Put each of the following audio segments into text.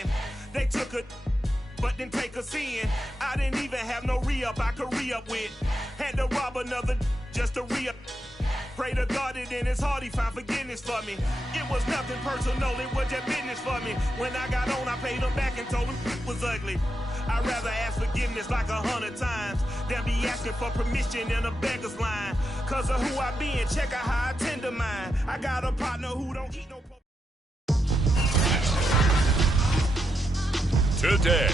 in. They took a but didn't take us in. I didn't even have no re-up I could re-up with. Had to rob another just to re-up. Pray to God that in his heart he found forgiveness for me. It was nothing personal, it was just business for me. When I got on, I paid him back and told him it was ugly. I'd rather ask forgiveness like 100 times than be asking for permission in a beggar's line. Cause of who I be and check out how I tend to mine. I got a partner who don't eat no... Today,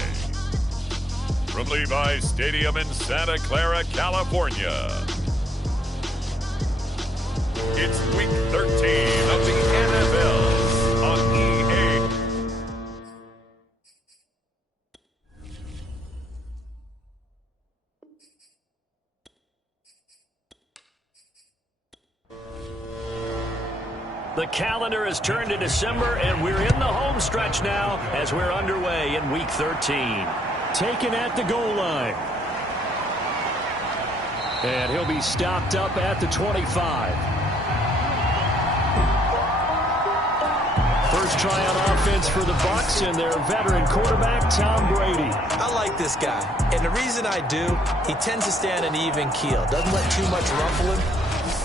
from Levi's Stadium in Santa Clara, California, it's Week 13 of the NFL on EA. The calendar has turned to December, and we're in the home stretch now as we're underway in Week 13. Taken at the goal line. And he'll be stopped up at the 25. First try on offense for the Bucs and their veteran quarterback, Tom Brady. I like this guy, and the reason I do, he tends to stay on an even keel. Doesn't let too much ruffle him.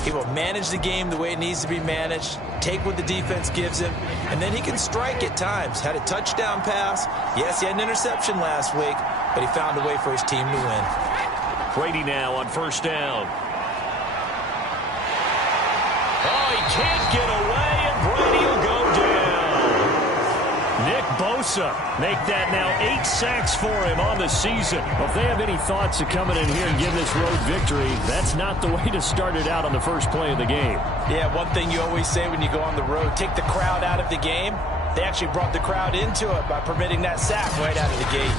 He will manage the game the way it needs to be managed, take what the defense gives him, and then he can strike at times. Had a touchdown pass. Yes, he had an interception last week, but he found a way for his team to win. Brady now on first down. Oh, he can't get away, and Brady will go down. Nick Bosa make that now 8 sacks for him on the season. Well, if they have any thoughts of coming in here and getting this road victory, that's not the way to start it out on the first play of the game. Yeah, one thing you always say when you go on the road, take the crowd out of the game. They actually brought the crowd into it by permitting that sack right out of the gate.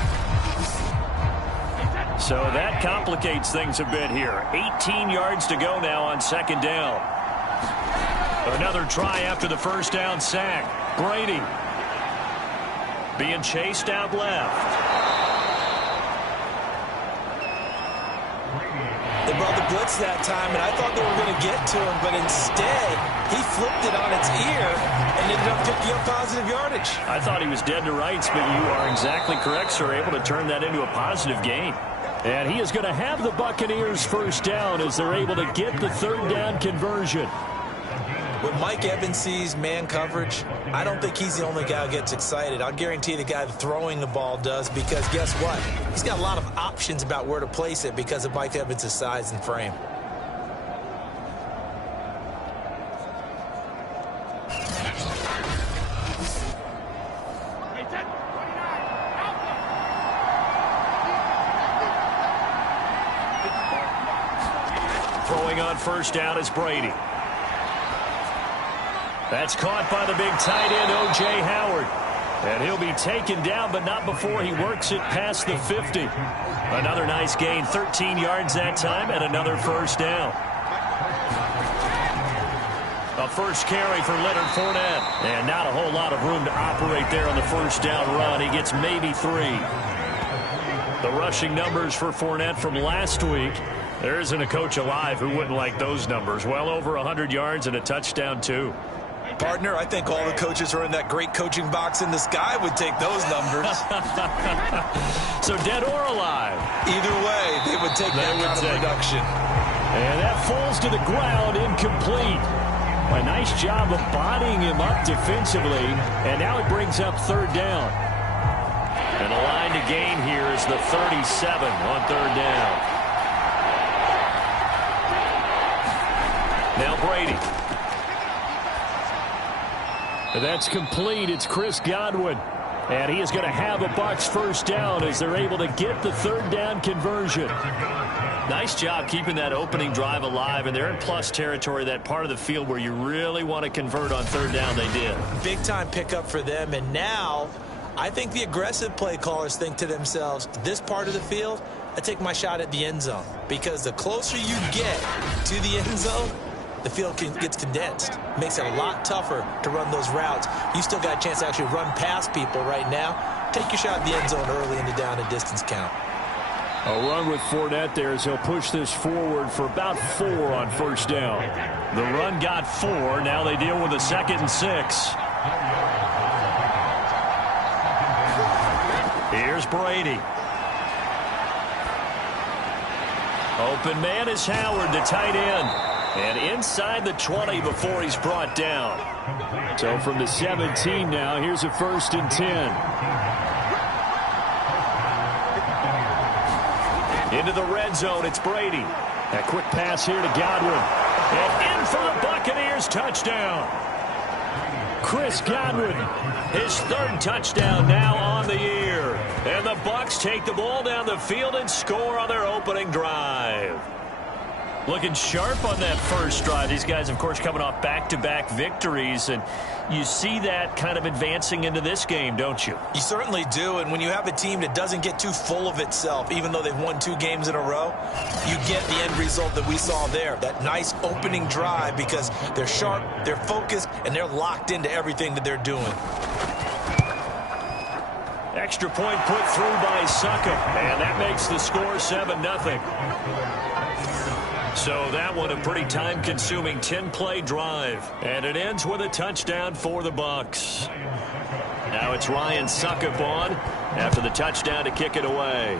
So that complicates things a bit here. 18 yards to go now on second down. Another try after the first down sack. Brady being chased out left. They brought the blitz that time, and I thought they were going to get to him, but instead, he flipped it on its ear and ended up picking up positive yardage. I thought he was dead to rights, but you are exactly correct, sir, able to turn that into a positive gain. And he is going to have the Buccaneers first down as they're able to get the third down conversion. When Mike Evans sees man coverage, I don't think he's the only guy who gets excited. I'll guarantee the guy throwing the ball does, because guess what? He's got a lot of options about where to place it because of Mike Evans' size and frame. Throwing on first down is Brady. That's caught by the big tight end, O.J. Howard. And he'll be taken down, but not before he works it past the 50. Another nice gain, 13 yards that time, and another first down. A first carry for Leonard Fournette. And not a whole lot of room to operate there on the first down run. He gets maybe 3. The rushing numbers for Fournette from last week. There isn't a coach alive who wouldn't like those numbers. Well over 100 yards and a touchdown, too. Partner, I think all the coaches who are in that great coaching box in the sky would take those numbers. So dead or alive? Either way, they would take that kind of production. And that falls to the ground, incomplete. A nice job of bodying him up defensively, and now it brings up third down. And the line to gain here is the 37 on third down. Now Brady. That's complete. It's Chris Godwin. And he is going to have a Bucs first down as they're able to get the third down conversion. Nice job keeping that opening drive alive, and they're in plus territory, that part of the field where you really want to convert on third down. They did. Big-time pickup for them, and now I think the aggressive play callers think to themselves, this part of the field, I take my shot at the end zone, because the closer you get to the end zone, the field gets condensed. Makes it a lot tougher to run those routes. You still got a chance to actually run past people right now. Take your shot at the end zone early in the down and distance count. A run with Fournette there as he'll push this forward for about 4 on first down. The run got 4. Now they deal with a 2nd and 6. Here's Brady. Open man is Howard, the tight end. And inside the 20 before he's brought down. So from the 17 now, here's a 1st and 10. Into the red zone, it's Brady. A quick pass here to Godwin. And in for the Buccaneers touchdown. Chris Godwin, his 3rd touchdown now on the year. And the Bucs take the ball down the field and score on their opening drive. Looking sharp on that first drive. These guys, of course, coming off back-to-back victories, and you see that kind of advancing into this game, don't you? You certainly do, and when you have a team that doesn't get too full of itself, even though they've won 2 games in a row, you get the end result that we saw there, that nice opening drive, because they're sharp, they're focused, and they're locked into everything that they're doing. Extra point put through by Succop, and that makes the score 7-0. So that one a pretty time-consuming 10-play drive. And it ends with a touchdown for the Bucs. Now it's Ryan Succop on after the touchdown to kick it away.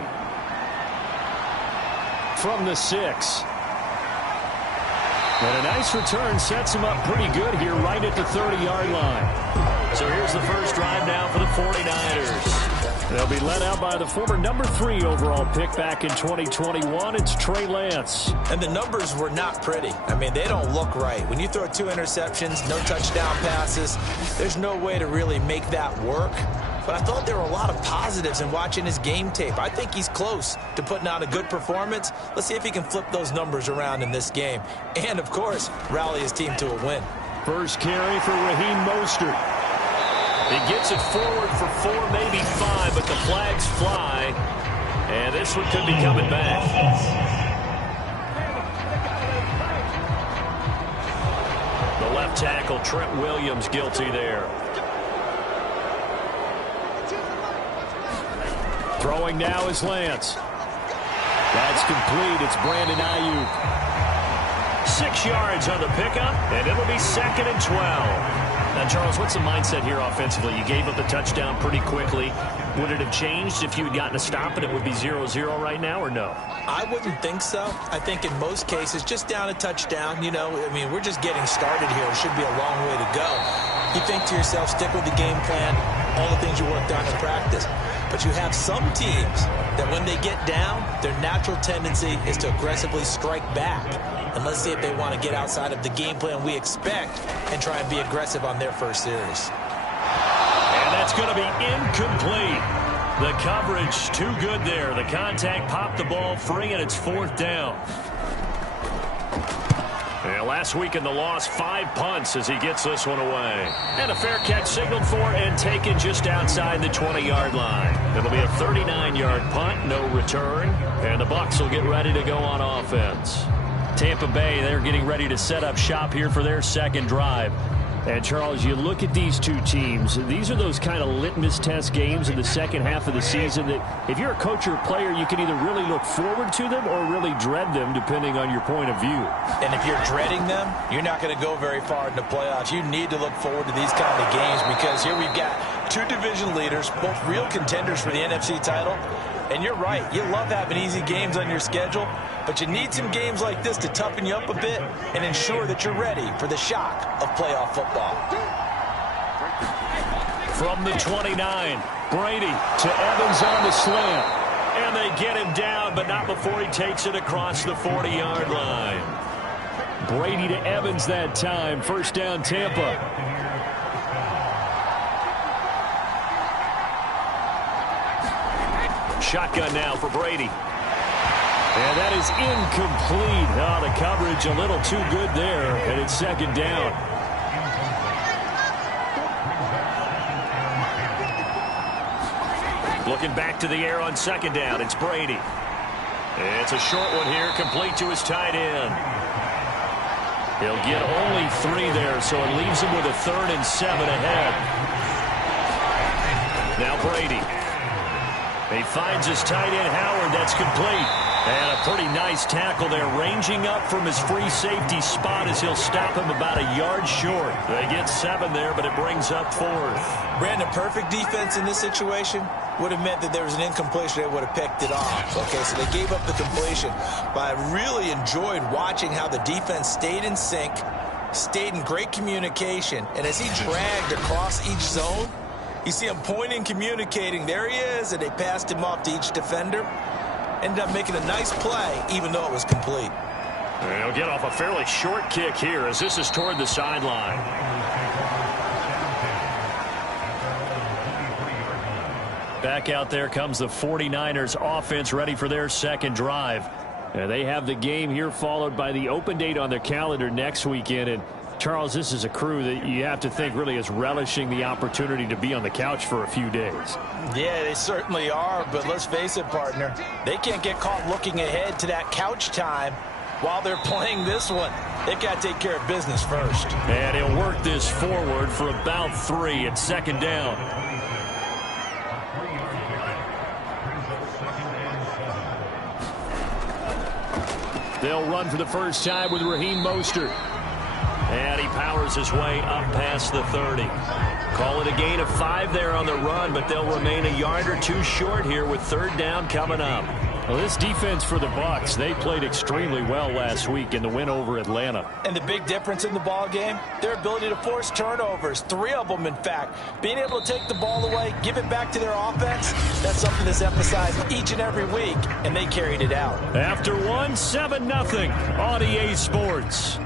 From the 6. And a nice return sets him up pretty good here right at the 30-yard line. So here's the first drive now for the 49ers. They'll be led out by the former number 3 overall pick back in 2021. It's Trey Lance. And the numbers were not pretty. I mean, they don't look right. When you throw 2 interceptions, no touchdown passes, there's no way to really make that work. But I thought there were a lot of positives in watching his game tape. I think he's close to putting out a good performance. Let's see if he can flip those numbers around in this game. And, of course, rally his team to a win. First carry for Raheem Mostert. He gets it forward for 4, maybe 5, but the flags fly. And this one could be coming back. The left tackle, Trent Williams, guilty there. Throwing now is Lance. That's complete. It's Brandon Ayuk. 6 yards on the pickup, and it'll be 2nd and 12. Now, Charles, what's the mindset here offensively? You gave up the touchdown pretty quickly. Would it have changed if you had gotten a stop and it would be 0-0 right now, or no? I wouldn't think so. I think in most cases, just down a touchdown, you know, I mean, we're just getting started here. It should be a long way to go. You think to yourself, stick with the game plan, all the things you worked on in practice. But you have some teams that when they get down, their natural tendency is to aggressively strike back. And let's see if they want to get outside of the game plan we expect and try and be aggressive on their first series. And that's going to be incomplete. The coverage too good there. The contact popped the ball free, and it's 4th down. And last week in the loss, 5 punts as he gets this one away. And a fair catch signaled for and taken just outside the 20-yard line. It'll be a 39-yard punt, no return. And the Bucs will get ready to go on offense. Tampa Bay, they're getting ready to set up shop here for their 2nd drive. And, Charles, you look at these two teams, these are those kind of litmus test games in the second half of the season that if you're a coach or a player, you can either really look forward to them or really dread them, depending on your point of view. And if you're dreading them, you're not going to go very far in the playoffs. You need to look forward to these kind of games because here we've got 2 division leaders, both real contenders for the NFC title. And you're right, you love having easy games on your schedule, but you need some games like this to toughen you up a bit and ensure that you're ready for the shock of playoff football. From the 29, Brady to Evans on the slant. And they get him down, but not before he takes it across the 40-yard line. Brady to Evans that time. 1st down, Tampa. Shotgun now for Brady. And that is incomplete. Oh, the coverage a little too good there, and it's 2nd down. Looking back to the air on 2nd down, it's Brady. It's a short one here, complete to his tight end. He'll get only 3 there, so it leaves him with a 3rd and 7 ahead. Now Brady. He finds his tight end, Howard. That's complete. And a pretty nice tackle there, ranging up from his free safety spot as he'll stop him about a yard short. They get 7 there, but it brings up 4th. Brandon, perfect defense in this situation would have meant that there was an incompletion. They would have picked it off. Okay, so they gave up the completion. But I really enjoyed watching how the defense stayed in sync, stayed in great communication, and as he dragged across each zone, you see him pointing, communicating. There he is, and they passed him off to each defender. Ended up making a nice play, even though it was complete. They'll get off a fairly short kick here as this is toward the sideline. Back out there comes the 49ers offense ready for their second drive. They have the game here followed by the open date on their calendar next weekend. And Charles, this is a crew that you have to think really is relishing the opportunity to be on the couch for a few days. Yeah, they certainly are, but let's face it, partner. They can't get caught looking ahead to that couch time while they're playing this one. They've got to take care of business first. And he'll work this forward for about 3 at second down. They'll run for the first time with Raheem Mostert. And he powers his way up past the 30. Call it a gain of 5 there on the run, but they'll remain a yard or 2 short here with third down coming up. Well, this defense for the Bucs, they played extremely well last week in the win over Atlanta. And the big difference in the ball game, their ability to force turnovers, 3 of them, in fact. Being able to take the ball away, give it back to their offense, that's something that's emphasized each and every week, and they carried it out. After 1, 7-0 on EA Sports.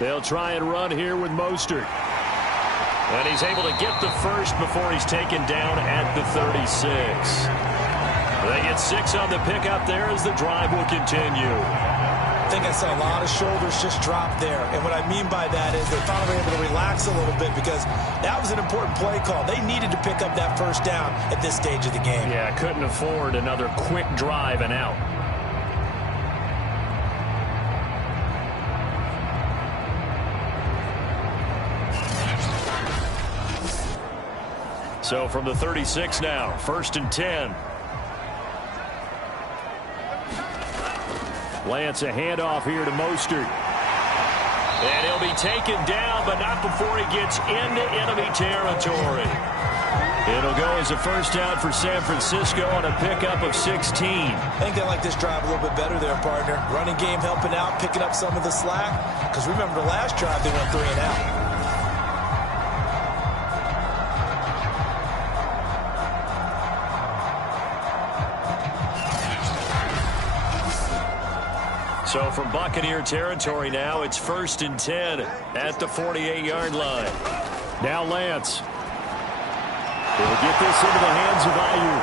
They'll try and run here with Mostert. And he's able to get the first before he's taken down at the 36. They get 6 on the pickup there as the drive will continue. I think I saw a lot of shoulders just drop there. And what I mean by that is they finally were able to relax a little bit because that was an important play call. They needed to pick up that first down at this stage of the game. Yeah, couldn't afford another quick drive and out. So from the 36 now, 1st and 10. Lance, a handoff here to Mostert. And he'll be taken down, but not before he gets into enemy territory. It'll go as a first down for San Francisco on a pickup of 16. I think they like this drive a little bit better there, partner. Running game helping out, picking up some of the slack. Because remember the last drive, they went 3 and out. So from Buccaneer territory now, it's 1st and 10 at the 48-yard line. Now Lance. He'll get this into the hands of Ayu.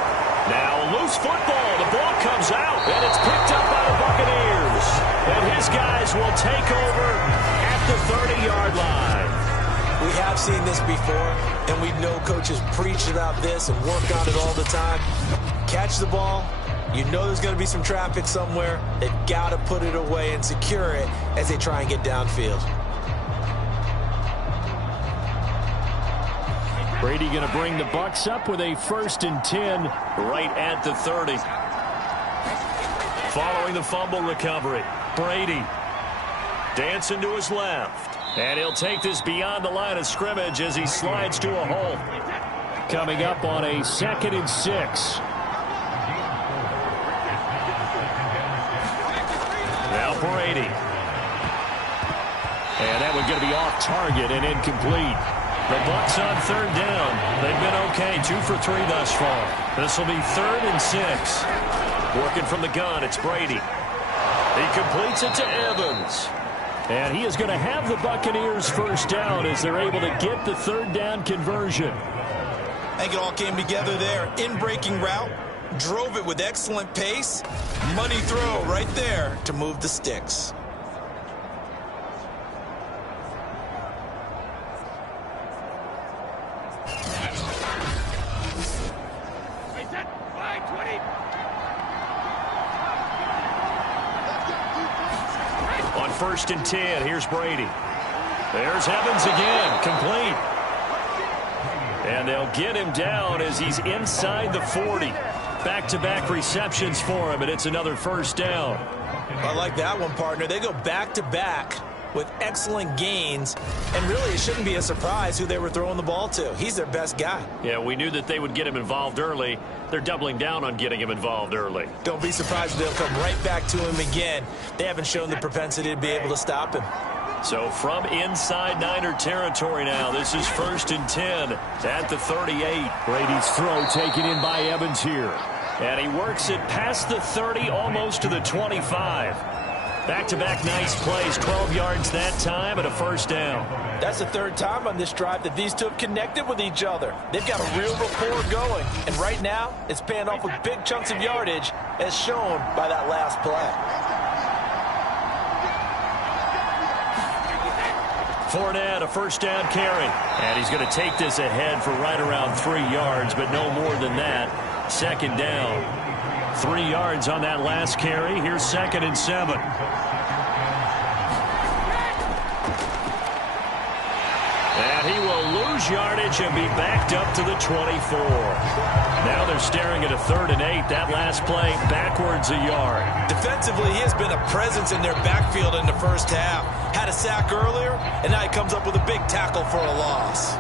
Now a loose football. The ball comes out, and it's picked up by the Buccaneers. And his guys will take over at the 30-yard line. We have seen this before, and we know coaches preach about this and work on it all the time. Catch the ball. You know there's going to be some traffic somewhere. They've got to put it away and secure it as they try and get downfield. Brady going to bring the Bucs up with a 1st and 10 right at the 30. Following the fumble recovery, Brady dancing to his left. And he'll take this beyond the line of scrimmage as he slides to a hole. Coming up on a 2nd and 6. Now Brady. And that one going to be off target and incomplete. The Bucs on 3rd down. They've been okay, 2 for 3 thus far. This will be 3rd and 6. Working from the gun, it's Brady. He completes it to Evans. And he is going to have the Buccaneers first down as they're able to get the 3rd down conversion. I think it all came together there. In-breaking route. Drove it with excellent pace. Money throw right there to move the sticks. On 1st and 10, here's Brady. There's Evans again, complete. And they'll get him down as he's inside the 40. Back-to-back receptions for him, and it's another first down. I like that one, partner. They go back-to-back with excellent gains, and really it shouldn't be a surprise who they were throwing the ball to. He's their best guy. Yeah, we knew that they would get him involved early. They're doubling down on getting him involved early. Don't be surprised if they'll come right back to him again. They haven't shown the propensity to be able to stop him. So from inside Niner territory now, this is 1st and 10 at the 38. Brady's throw taken in by Evans here. And he works it past the 30, almost to the 25. Back-to-back nice plays, 12 yards that time and a first down. That's the third time on this drive that these two have connected with each other. They've got a real rapport going. And right now, it's paying off with big chunks of yardage, as shown by that last play. Fournette, a first down carry. And he's going to take this ahead for right around 3 yards, but no more than that. Second down. 3 yards on that last carry. Here's 2nd and 7. And he will lose yardage and be backed up to the 24. Now they're staring at a 3rd and 8. That last play backwards a yard. Defensively, he has been a presence in their backfield in the first half. Had a sack earlier, and now he comes up with a big tackle for a loss.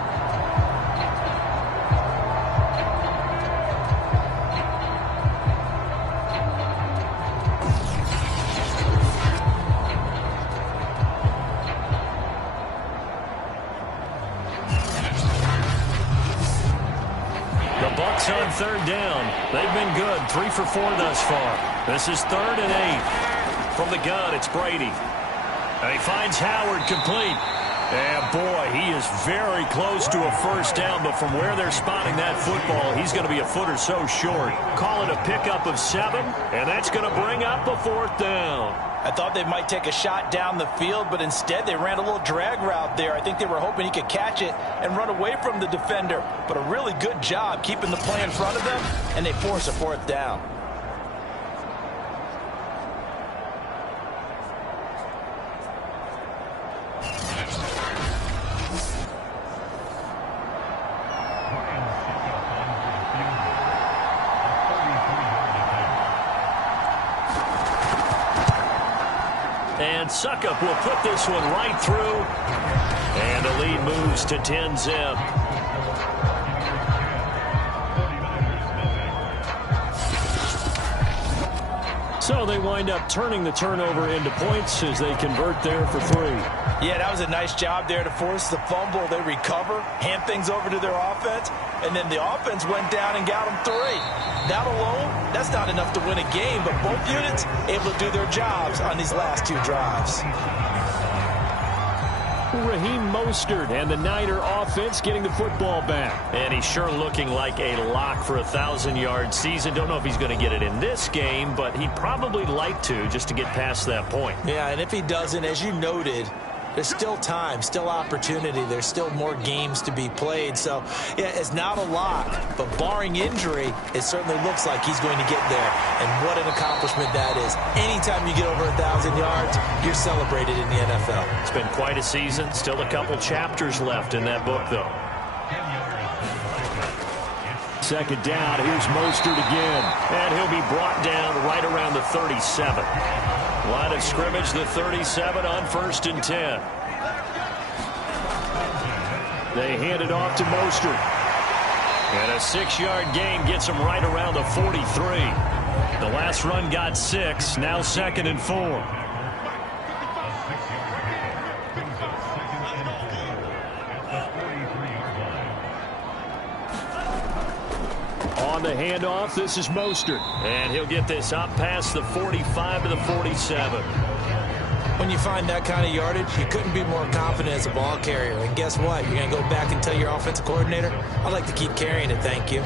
Bucks on 3rd down. They've been good. 3 for 4 thus far. This is 3rd and 8. From the gun, it's Brady. And he finds Howard complete. And boy, he is very close to a first down, but from where they're spotting that football, he's going to be a foot or so short. Call it a pickup of 7, and that's going to bring up a 4th down. I thought they might take a shot down the field, but instead they ran a little drag route there. I think they were hoping he could catch it and run away from the defender. But a really good job keeping the play in front of them, and they force a 4th down. And Suckup will put this one right through. And the lead moves to 10-zip. So they wind up turning the turnover into points as they convert there for 3. Yeah, that was a nice job there to force the fumble. They recover, hand things over to their offense, and then the offense went down and got them 3. That alone, that's not enough to win a game, but both units able to do their jobs on these last 2 drives. Raheem Mostert and the Niner offense getting the football back. And he's sure looking like a lock for a 1,000-yard season. Don't know if he's going to get it in this game, but he'd probably like to just to get past that point. Yeah, and if he doesn't, as you noted, there's still time, still opportunity. There's still more games to be played. So, yeah, it's not a lock, but barring injury, it certainly looks like he's going to get there. And what an accomplishment that is. Anytime you get over 1,000 yards, you're celebrated in the NFL. It's been quite a season. Still a couple chapters left in that book, though. 2nd down. Here's Mostert again. And he'll be brought down right around the 37. Line of scrimmage, the 37 on 1st and 10. They hand it off to Mostert. And a 6-yard gain gets him right around the 43. The last run got 6. Now 2nd and 4. On the handoff, this is Mostert. And he'll get this up past the 45 to the 47. When you find that kind of yardage, you couldn't be more confident as a ball carrier. And guess what? You're going to go back and tell your offensive coordinator, I'd like to keep carrying it, thank you.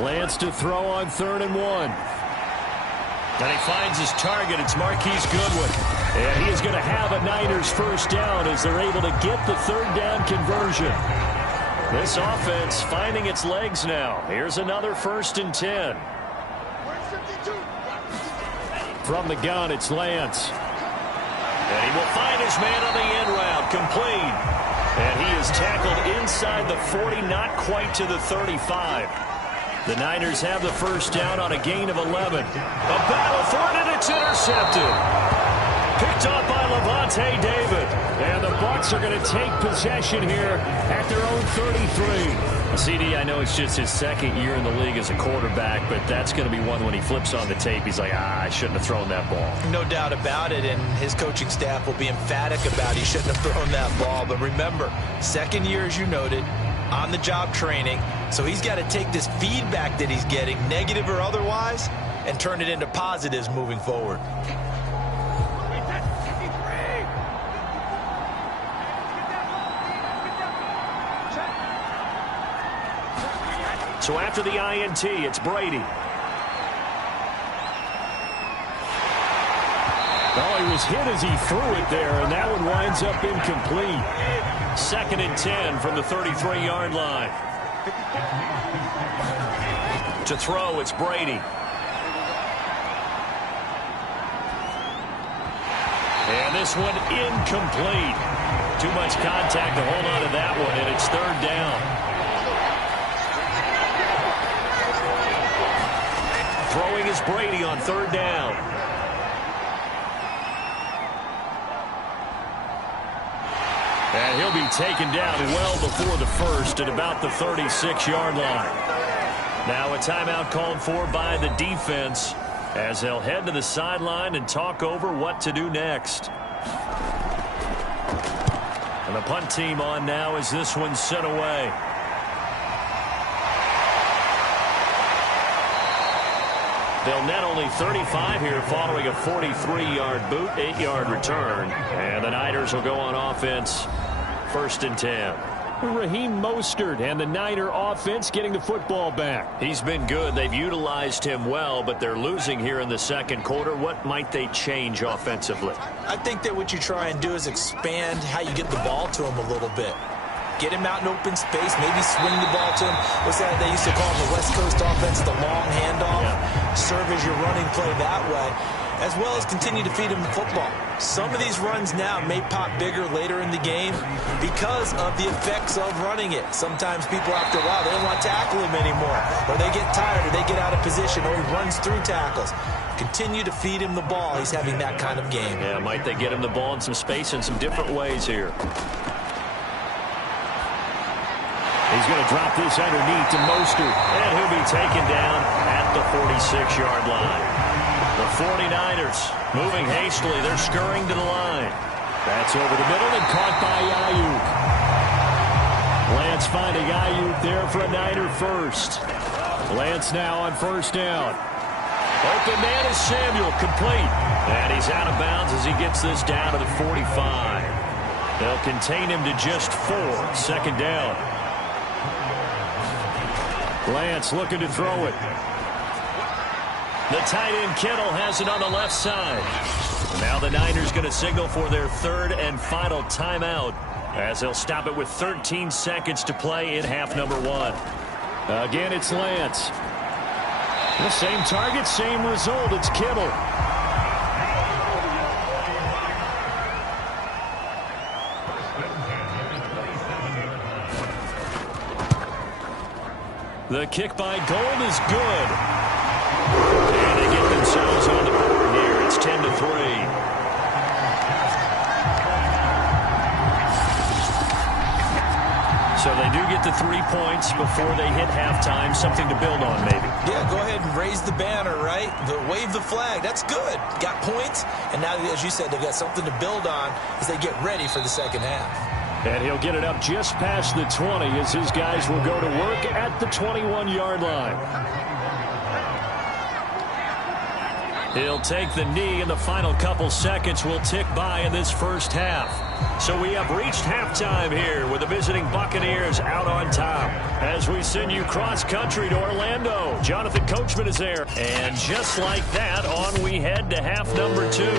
Lance to throw on 3rd and 1. And he finds his target. It's Marquise Goodwin. And he is going to have a Niners first down as they're able to get the 3rd down conversion. This offense finding its legs now. Here's another 1st and 10. From the gun, it's Lance. And he will find his man on the end route, complete. And he is tackled inside the 40, not quite to the 35. The Niners have the 1st down on a gain of 11. A battle for it, and it's intercepted. Picked off by Levante David. And the Bucs are going to take possession here at their own 33. CD, I know it's just his 2nd year in the league as a quarterback, but that's going to be one when he flips on the tape. He's like, I shouldn't have thrown that ball. No doubt about it, and his coaching staff will be emphatic about he shouldn't have thrown that ball. But remember, 2nd year, as you noted, on-the-job training. So he's got to take this feedback that he's getting, negative or otherwise, and turn it into positives moving forward. So after the INT, it's Brady. Oh, he was hit as he threw it there, and that one winds up incomplete. 2nd and 10 from the 33-yard line. To throw, it's Brady. And this one incomplete. Too much contact to hold on to that one, and it's 3rd down. Throwing is Brady on 3rd down. And he'll be taken down well before the 1st at about the 36-yard line. Now a timeout called for by the defense as they'll head to the sideline and talk over what to do next. And the punt team on now as this one's sent away. They'll net only 35 here following a 43-yard boot, 8-yard return. And the Niners will go on offense, 1st and 10. Raheem Mostert and the Niner offense getting the football back. He's been good. They've utilized him well, but they're losing here in the 2nd quarter. What might they change offensively? I think that what you try and do is expand how you get the ball to him a little bit. Get him out in open space, maybe swing the ball to him. What's that they used to call the West Coast offense, the long handoff? Yeah. Serve as your running play that way, as well as continue to feed him the football. Some of these runs now may pop bigger later in the game because of the effects of running it. Sometimes people, after a while, they don't want to tackle him anymore, or they get tired, or they get out of position, or he runs through tackles. Continue to feed him the ball. He's having that kind of game. Yeah, might they get him the ball in some space in some different ways here. He's going to drop this underneath to Mostert. And he'll be taken down at the 46-yard line. The 49ers moving hastily. They're scurrying to the line. That's over the middle and caught by Ayuk. Lance finding Ayuk there for a Niner 1st. Lance now on 1st down. Open man is Samuel, complete. And he's out of bounds as he gets this down to the 45. They'll contain him to just 4. 2nd down. Lance looking to throw it. The tight end Kittle has it on the left side. Now the Niners going to signal for their 3rd and final timeout as they'll stop it with 13 seconds to play in half number 1. Again, it's Lance. The same target, same result. It's Kittle. The kick by Gold is good. And they get themselves on the board here. It's 10-3. So they do get the 3 points before they hit halftime. Something to build on, maybe. Yeah, go ahead and raise the banner, right? Wave the flag. That's good. Got points. And now, as you said, they've got something to build on as they get ready for the 2nd half. And he'll get it up just past the 20 as his guys will go to work at the 21-yard line. He'll take the knee, and the final couple seconds will tick by in this 1st half. So we have reached halftime here with the visiting Buccaneers out on top. As we send you cross-country to Orlando, Jonathan Coachman is there. And just like that, on we head to half number 2. The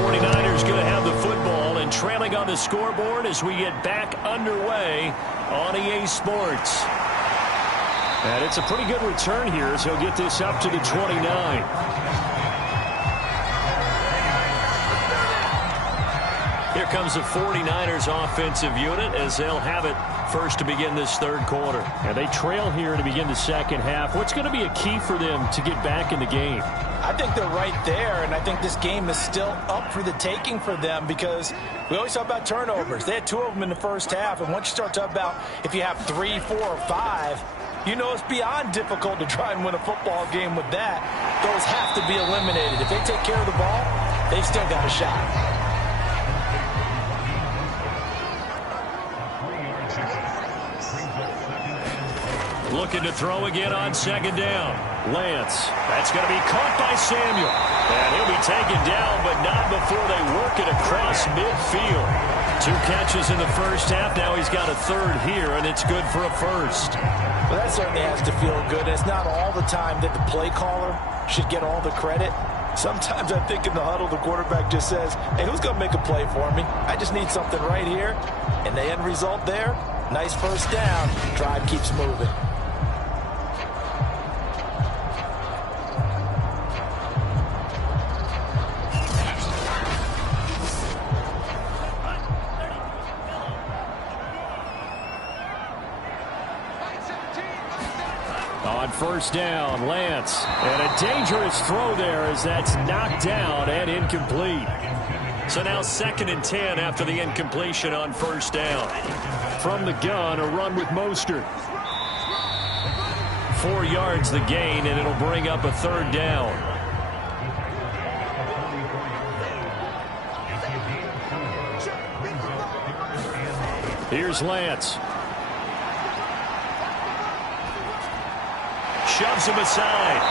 49ers going to have the football and trailing on the scoreboard as we get back underway on EA Sports. And it's a pretty good return here as he'll get this up to the 29. Here comes the 49ers offensive unit as they'll have it first to begin this third quarter. And they trail here to begin the second half. What's going to be a key for them to get back in the game? I think they're right there, and I think this game is still up for the taking for them because we always talk about turnovers. They had 2 of them in the first half, and once you start talking about if you have 3, 4, or 5, you know it's beyond difficult to try and win a football game with that. Those have to be eliminated. If they take care of the ball, they've still got a shot. Looking to throw again on second down. Lance. That's going to be caught by Samuel. And he'll be taken down, but not before they work it across midfield. 2 catches in the first half. Now he's got a third here, and it's good for a first. Well, that certainly has to feel good. It's not all the time that the play caller should get all the credit. Sometimes I think in the huddle, the quarterback just says, hey, who's going to make a play for me? I just need something right here. And the end result there, nice first down. Drive keeps moving. On first down, Lance. And a dangerous throw there as that's knocked down and incomplete. So now 2nd and 10 after the incompletion on first down. From the gun, a run with Mostert. 4 yards the gain, and it'll bring up a third down. Here's Lance. Shoves him aside.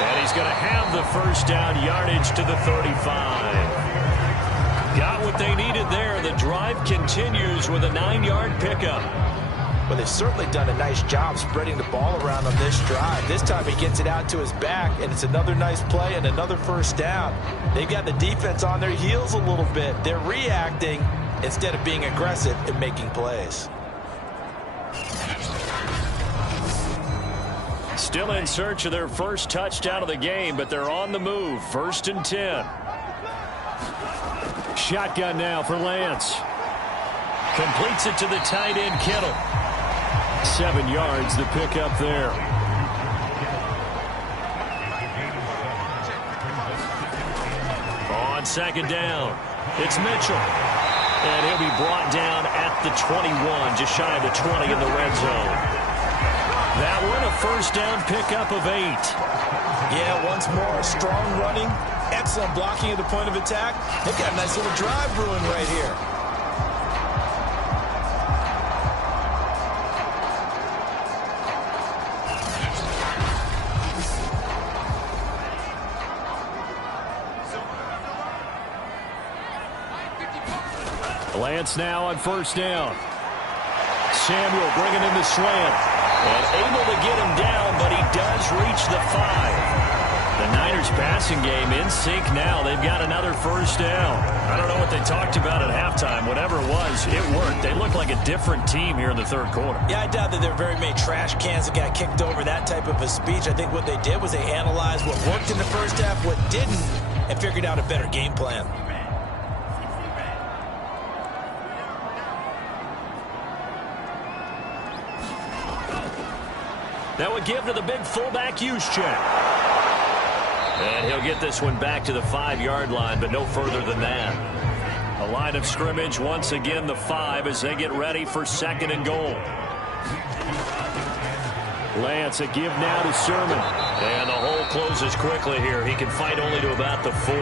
And he's going to have the first down yardage to the 35. Got what they needed there. The drive continues with a 9-yard pickup. Well, they've certainly done a nice job spreading the ball around on this drive. This time he gets it out to his back, and it's another nice play and another first down. They've got the defense on their heels a little bit. They're reacting instead of being aggressive and making plays. Still in search of their first touchdown of the game, but they're on the move. 1st and 10. Shotgun now for Lance. Completes it to the tight end, Kittle. 7 yards, the pickup there. On second down, it's Mitchell. And he'll be brought down at the 21, just shy of the 20 in the red zone. That one, a first down pickup of 8. Yeah, once more, strong running, excellent blocking at the point of attack. They've got a nice little drive brewing right here. Lance now on first down. Samuel bringing in the slant. And able to get him down, but he does reach the 5. The Niners passing game in sync now. They've got another first down. I don't know what they talked about at halftime. Whatever it was, it worked. They look like a different team here in the third quarter. Yeah, I doubt that there are very many trash cans that got kicked over that type of a speech. I think what they did was they analyzed what worked in the first half, what didn't, and figured out a better game plan. That would give to the big fullback Juszczyk. And he'll get this one back to the 5-yard line, but no further than that. A line of scrimmage, once again the 5 as they get ready for 2nd and goal. Lance, a give now to Sermon. And the hole closes quickly here. He can fight only to about the 4.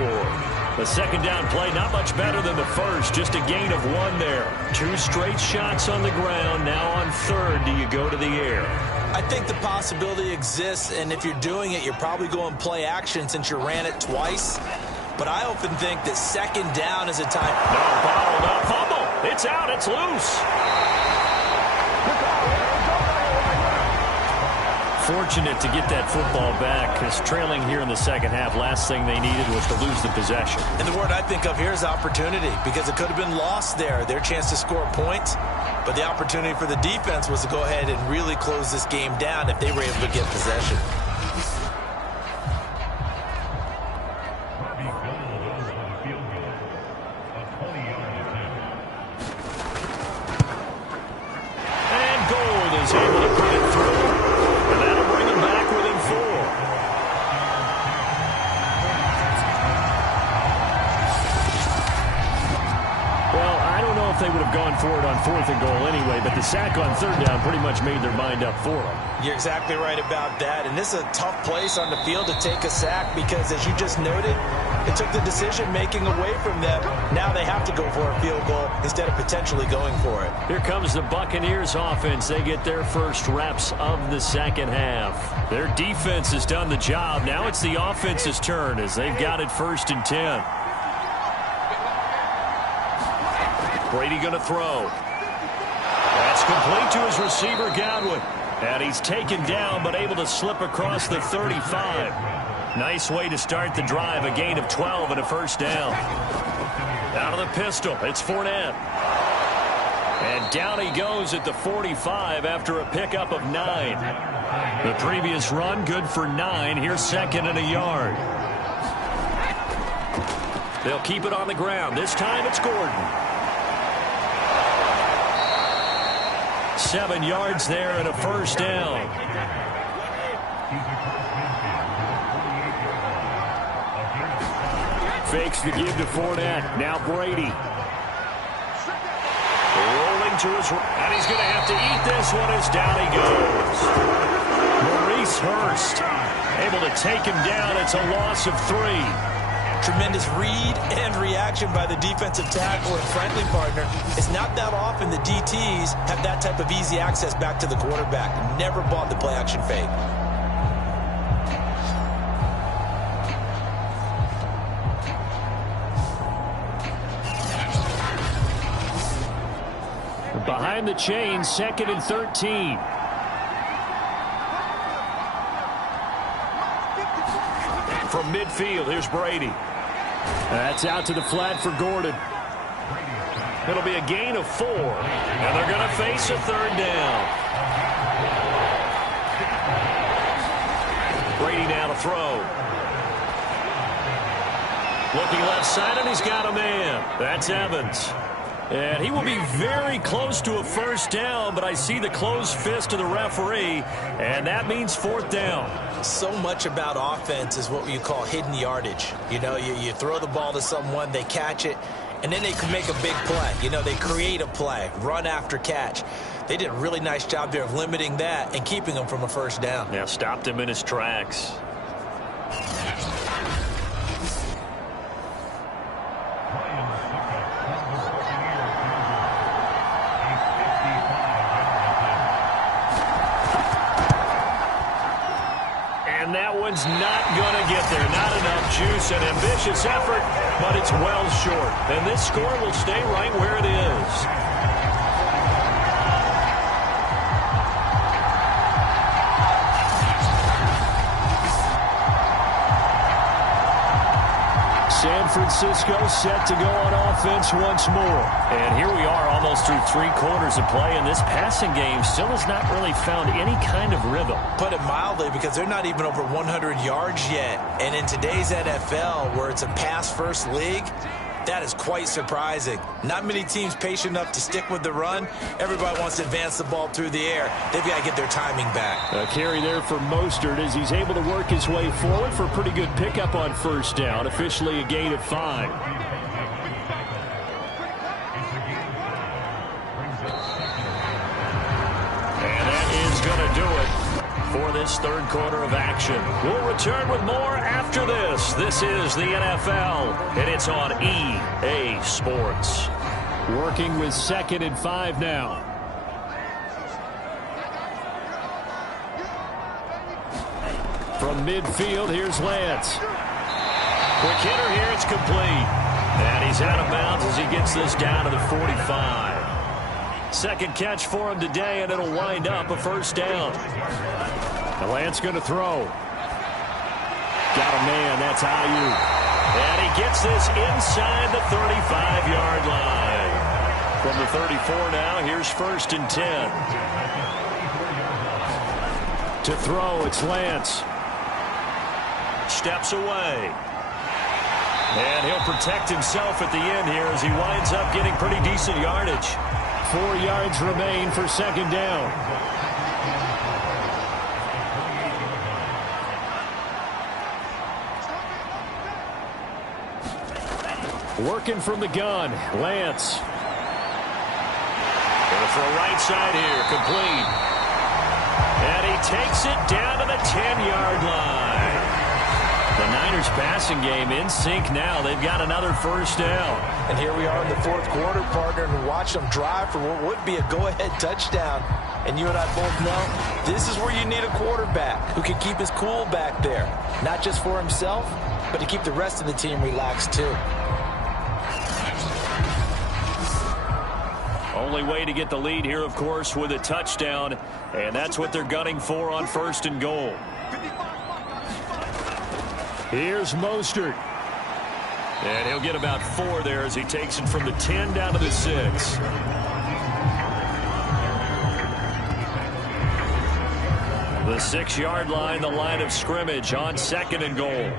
The second down play, not much better than the first. Just a gain of 1 there. 2 straight shots on the ground. Now on third, do you go to the air? I think the possibility exists, and if you're doing it, you're probably going play action since you ran it twice. But I often think that second down is a time. No, bottled up. Fumble. It's out. It's loose. fortunate to get that football back, because trailing here in the second half, last thing they needed was to lose the possession. And the word I think of here is opportunity, because it could have been lost there, their chance to score points. But the opportunity for the defense was to go ahead and really close this game down if they were able to get possession. They would have gone for it on 4th and goal anyway, but the sack on 3rd down pretty much made their mind up for them. You're exactly right about that, and this is a tough place on the field to take a sack because, as you just noted, it took the decision-making away from them. Now they have to go for a field goal instead of potentially going for it. Here comes the Buccaneers offense. They get their first reps of the second half. Their defense has done the job. Now it's the offense's turn as they've got it 1st and 10. Brady going to throw. That's complete to his receiver, Godwin. And he's taken down, but able to slip across the 35. Nice way to start the drive. A gain of 12 and a first down. Out of the pistol, it's Fournette. And down he goes at the 45 after a pickup of 9. The previous run, good for 9. Here's 2nd and a yard. They'll keep it on the ground. This time it's Gordon. 7 yards there and a first down. Fakes the give to Fournette. Now Brady. Rolling to his right. And he's going to have to eat this one as down he goes. Maurice Hurst able to take him down. It's a loss of 3. Tremendous read and reaction by the defensive tackle and friendly partner. It's not that often the DTs have that type of easy access back to the quarterback. Never bought the play-action fake. Behind the chain, 2nd and 13. From midfield, here's Brady. That's out to the flat for Gordon. It'll be a gain of 4. And they're going to face a 3rd down. Brady now to throw. Looking left side, and he's got a man. That's Evans. And he will be very close to a first down, but I see the closed fist of the referee, and that means 4th down. So much about offense is what you call hidden yardage. You know, you throw the ball to someone, they catch it, and then they can make a big play. You know, they create a play, run after catch. They did a really nice job there of limiting that and keeping him from a first down. Yeah, stopped him in his tracks. Not going to get there. Not enough juice. An ambitious effort, but it's well short. And this score will stay right where it is. San Francisco set to go on offense once more. And here we are almost through 3 quarters of play, and this passing game still has not really found any kind of rhythm. Put it mildly, because they're not even over 100 yards yet. And in today's NFL, where it's a pass-first league, that is quite surprising. Not many teams patient enough to stick with the run. Everybody wants to advance the ball through the air. They've got to get their timing back. A carry there for Mostert as he's able to work his way forward for a pretty good pickup on first down. Officially a gain of 5. And that is going to do it for this 3rd quarter of action. We'll return with more after this. This is the NFL, and it's on EA Sports. Working with 2nd and 5 now. From midfield, here's Lance. Quick hitter here, it's complete. And he's out of bounds as he gets this down to the 45. 2nd catch for him today, and it'll wind up a first down. The Lance going to throw. Got a man. That's Ayuk. And he gets this inside the 35-yard line. From the 34 now, here's 1st and 10. To throw, it's Lance. Steps away. And he'll protect himself at the end here as he winds up getting pretty decent yardage. 4 yards remain for 2nd down. Working from the gun, Lance. Going for a right side here, complete. And he takes it down to the 10-yard line. The Niners passing game in sync now. They've got another 1st down. And here we are in the 4th quarter, partner, and watch them drive for what would be a go-ahead touchdown. And you and I both know this is where you need a quarterback who can keep his cool back there. Not just for himself, but to keep the rest of the team relaxed too. Only way to get the lead here, of course, with a touchdown. And that's what they're gunning for on 1st and goal. Here's Mostert. And he'll get about 4 there as he takes it from the 10 down to the 6. The 6-yard line, the line of scrimmage on 2nd and goal.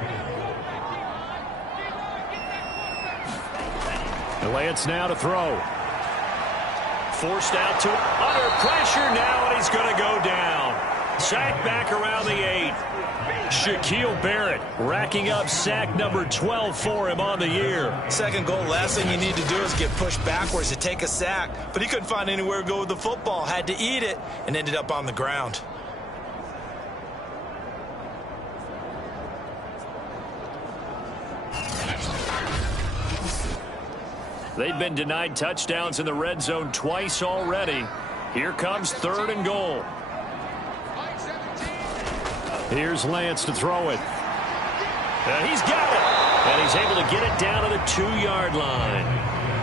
Lance now to throw. Forced out to under pressure now, and he's going to go down. Sacked back around the 8. Shaquille Barrett racking up sack number 12 for him on the year. 2nd goal, last thing you need to do is get pushed backwards to take a sack. But he couldn't find anywhere to go with the football. Had to eat it and ended up on the ground. They've been denied touchdowns in the red zone twice already. Here comes 3rd and goal. Here's Lance to throw it. And he's got it. And he's able to get it down to the 2-yard line.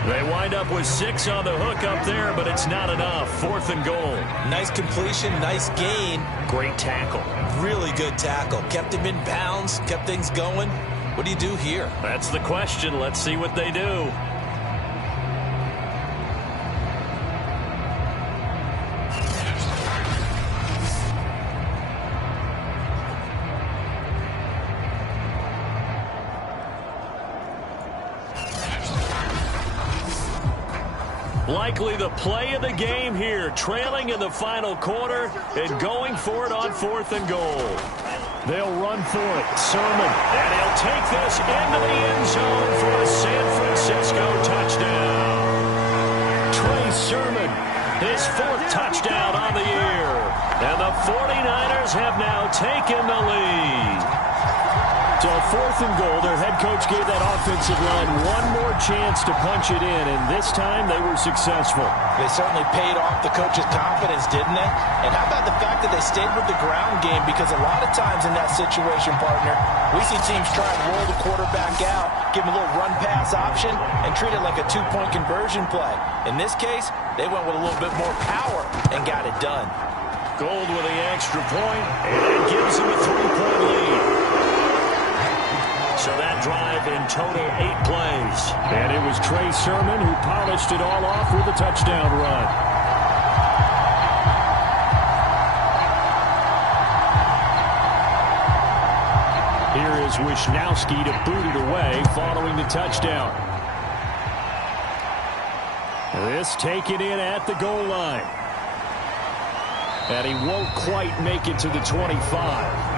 They wind up with 6 on the hook up there, but it's not enough. 4th and goal. Nice completion, nice gain. Great tackle. Really good tackle. Kept him in bounds, kept things going. What do you do here? That's the question. Let's see what they do. Likely the play of the game here, trailing in the final quarter and going for it on 4th and goal. They'll run for it. Sermon. And he'll take this into the end zone for a San Francisco touchdown. Trey Sermon, his 4th touchdown on the year. And the 49ers have now taken the lead. So 4th and goal, their head coach gave that offensive line one more chance to punch it in, and this time they were successful. They certainly paid off the coach's confidence, didn't they? And how about the fact that they stayed with the ground game? Because a lot of times in that situation, partner, we see teams try and roll the quarterback out, give him a little run-pass option, and treat it like a 2-point conversion play. In this case, they went with a little bit more power and got it done. Gold with the extra point, and that gives them a 3-point lead. So that drive in total 8 plays. And it was Trey Sermon who polished it all off with a touchdown run. Here is Wisnowski to boot it away following the touchdown. This taken in at the goal line. And he won't quite make it to the 25.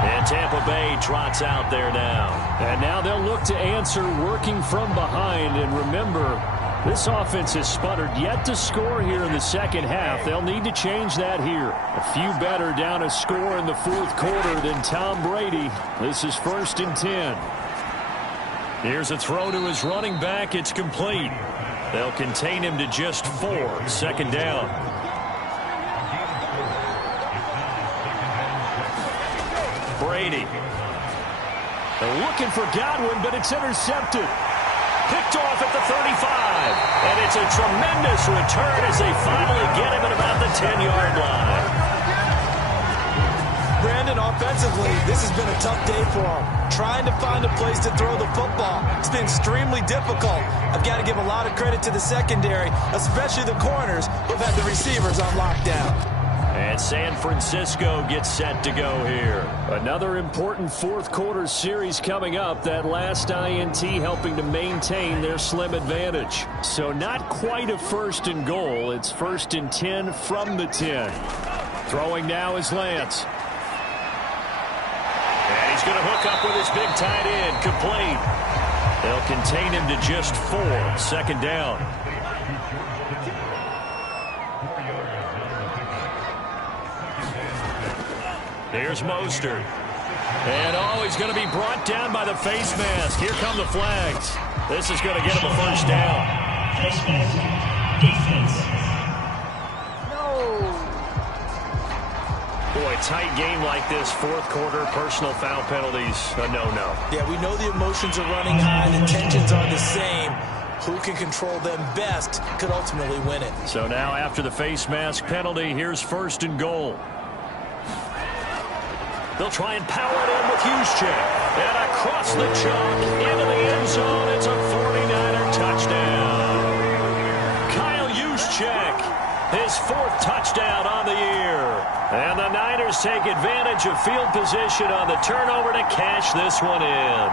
And Tampa Bay trots out there now. And now they'll look to answer working from behind. And remember, this offense has sputtered yet to score here in the 2nd half. They'll need to change that here. A few better down a score in the 4th quarter than Tom Brady. This is 1st and 10. Here's a throw to his running back. It's complete. They'll contain him to just 4. 2nd down. Brady. They're looking for Godwin, but it's intercepted. Picked off at the 35. And it's a tremendous return as they finally get him at about the 10-yard line. Brandon, offensively, this has been a tough day for him. Trying to find a place to throw the football. It's been extremely difficult. I've got to give a lot of credit to the secondary, especially the corners who've had the receivers on lockdown. And San Francisco gets set to go here. Another important fourth quarter series coming up. That last INT helping to maintain their slim advantage. So not quite a first and goal. It's 1st and 10 from the 10. Throwing now is Lance. And he's going to hook up with his big tight end. Complete. They'll contain him to just 4. 2nd down. Here's Mostert. And he's going to be brought down by the face mask. Here come the flags. This is going to get him a first down. Face mask. Defense. Boy, tight game like this, fourth quarter, personal foul penalties, a no-no. Yeah, we know the emotions are running high, the tensions are the same. Who can control them best could ultimately win it. So now after the face mask penalty, here's 1st and goal. They'll try and power it in with Juszczyk. And across the chalk, into the end zone, it's a 49er touchdown. Kyle Juszczyk, his 4th touchdown on the year. And the Niners take advantage of field position on the turnover to cash this one in.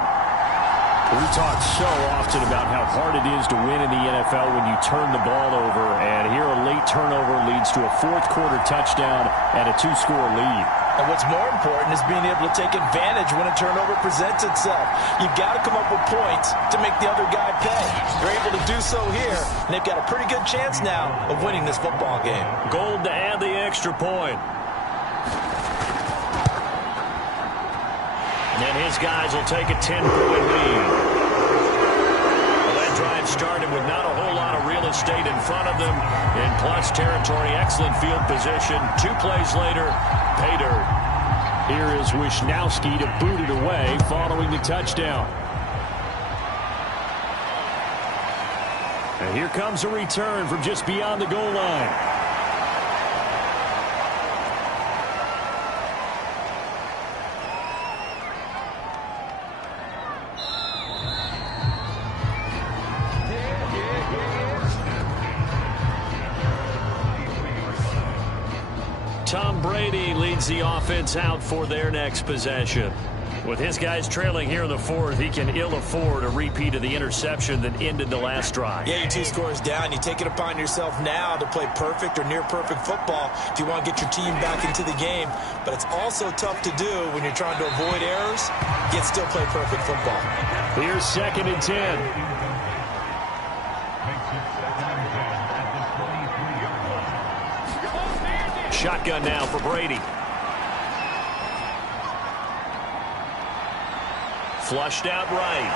We talk so often about how hard it is to win in the NFL when you turn the ball over. And here a late turnover leads to a fourth quarter touchdown and a 2-score lead. And what's more important is being able to take advantage when a turnover presents itself. You've got to come up with points to make the other guy pay. They're able to do so here, and they've got a pretty good chance now of winning this football game. Gold to add the extra point. And his guys will take a 10-point lead. Well, that drive started with not a whole lot of real estate in front of them. In plus territory, excellent field position. 2 plays later, pay dirt. Here is Wisnowski to boot it away following the touchdown. And here comes a return from just beyond the goal line. Tom Brady leads the offense out for their next possession. With his guys trailing here in the 4th, he can ill afford a repeat of the interception that ended the last drive. Yeah, you're 2 scores down. You take it upon yourself now to play perfect or near-perfect football if you want to get your team back into the game. But it's also tough to do when you're trying to avoid errors, yet still play perfect football. Here's 2nd and 10. Shotgun now for Brady. Flushed out right.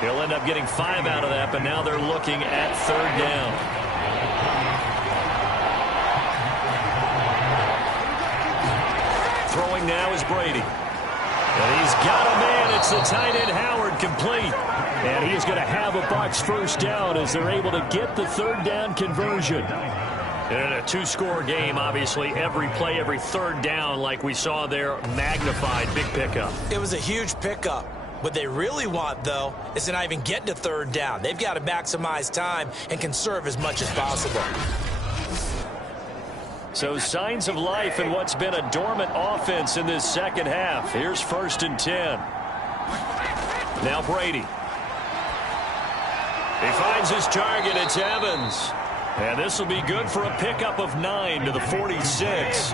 He'll end up getting 5 out of that, but now they're looking at 3rd down. Throwing now is Brady. And he's got a man. It's the tight end Howard, complete. And he is going to have a Bucs first down as they're able to get the 3rd down conversion. In a 2-score game, obviously, every play, every 3rd down, like we saw there, magnified. Big pickup. It was a huge pickup. What they really want, though, is to not even get to 3rd down. They've got to maximize time and conserve as much as possible. So signs of life in what's been a dormant offense in this second half. Here's 1st and 10. Now Brady. He finds his target. It's Evans. And this will be good for a pickup of 9 to the 46.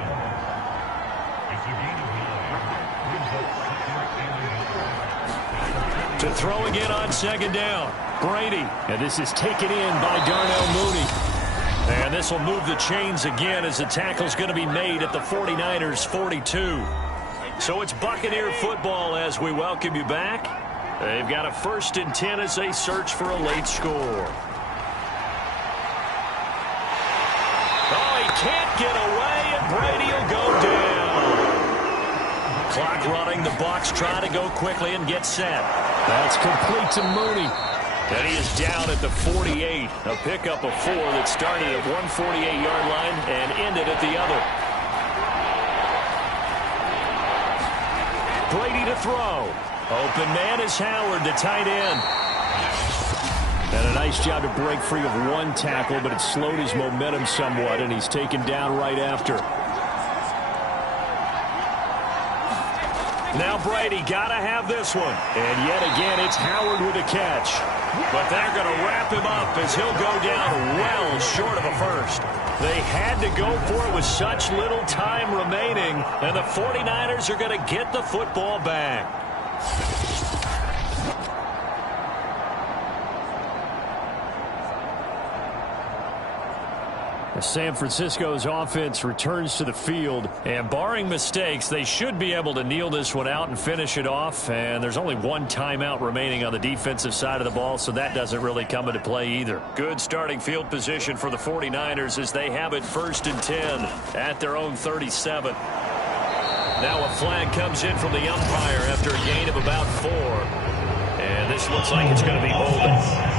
To throw again on 2nd down. Brady. And this is taken in by Darnell Mooney. And this will move the chains again as the tackle's going to be made at the 49ers 42. So it's Buccaneer football as we welcome you back. They've got a 1st and 10 as they search for a late score. Oh, he can't get away, and Brady will go down. Clock running. The Bucs try to go quickly and get set. That's complete to Mooney. And he is down at the 48. A pickup of 4 that started at one 48-yard line and ended at the other. Brady to throw. Open man is Howard, the tight end. And a nice job to break free of one tackle, but it slowed his momentum somewhat, and he's taken down right after. Now Brady got to have this one. And yet again, it's Howard with a catch. But they're going to wrap him up as he'll go down well short of a first. They had to go for it with such little time remaining, and the 49ers are going to get the football back. San Francisco's offense returns to the field, and barring mistakes, they should be able to kneel this one out and finish it off. And there's only one timeout remaining on the defensive side of the ball, so that doesn't really come into play either. Good starting field position for the 49ers as they have it 1st and 10 at their own 37. Now a flag comes in from the umpire after a gain of about 4. And this looks like it's going to be holding.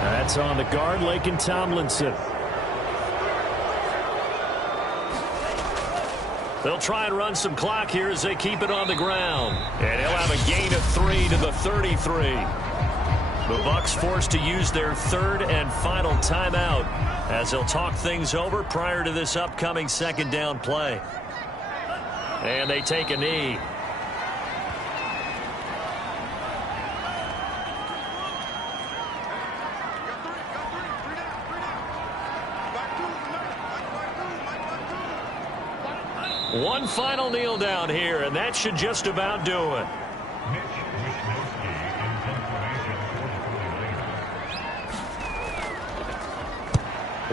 That's on the guard, Laken Tomlinson. They'll try and run some clock here as they keep it on the ground. And he'll have a gain of 3 to the 33. The Bucs forced to use their 3rd and final timeout as they'll talk things over prior to this upcoming 2nd down play. And they take a knee. One final kneel down here, and that should just about do it.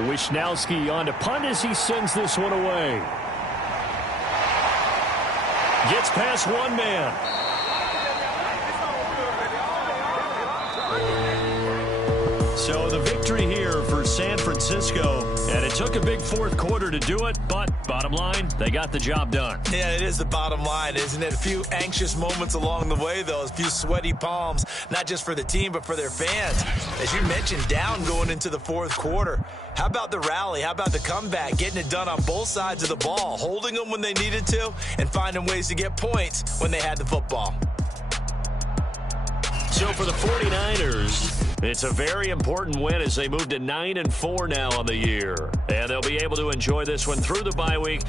Wisnowski on to punt as he sends this one away. Gets past one man. So the victory here for San Francisco, and it took a big 4th quarter to do it, but bottom line, they got the job done. Yeah, it is the bottom line, isn't it? A few anxious moments along the way, though, a few sweaty palms, not just for the team, but for their fans. As you mentioned, down going into the 4th quarter. How about the rally? How about the comeback? Getting it done on both sides of the ball, holding them when they needed to, and finding ways to get points when they had the football. So for the 49ers, it's a very important win as they move to 9-4 now on the year. And they'll be able to enjoy this one through the bye week